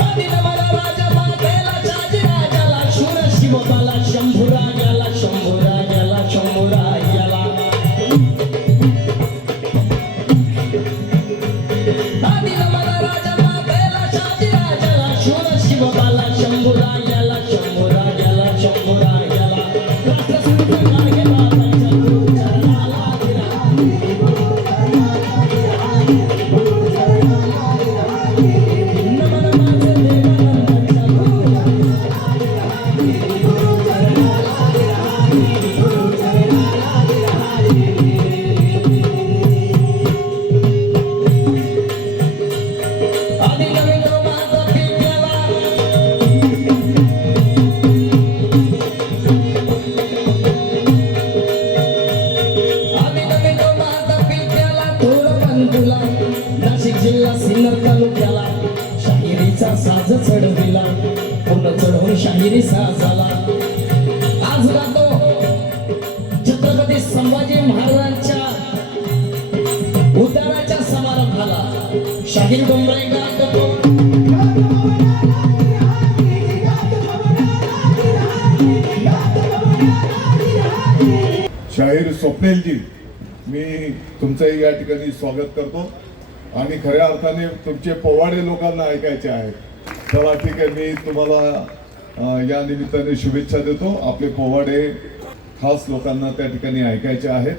आदिनमन जिल्हा सिन्नर तालुक्याला शाहिरीचा साज चढविला. पूर्ण चढवून शाहिरी साजाला. आज गातो छत्रपती संभाजी महाराजांच्या उद्यानाच्या समारंभाला. शाहीर डोंगरे गातो शाहीर स्वप्नेलजी मी तुमचंही या ठिकाणी स्वागत करतो. आणि खऱ्या अर्थाने तुमचे पोवाडे लोकांना ऐकायचे आहेत. चला ठीक आहे मी तुम्हाला या निमित्ताने शुभेच्छा देतो. आपले पोवाडे खास लोकांना त्या ठिकाणी ऐकायचे आहेत.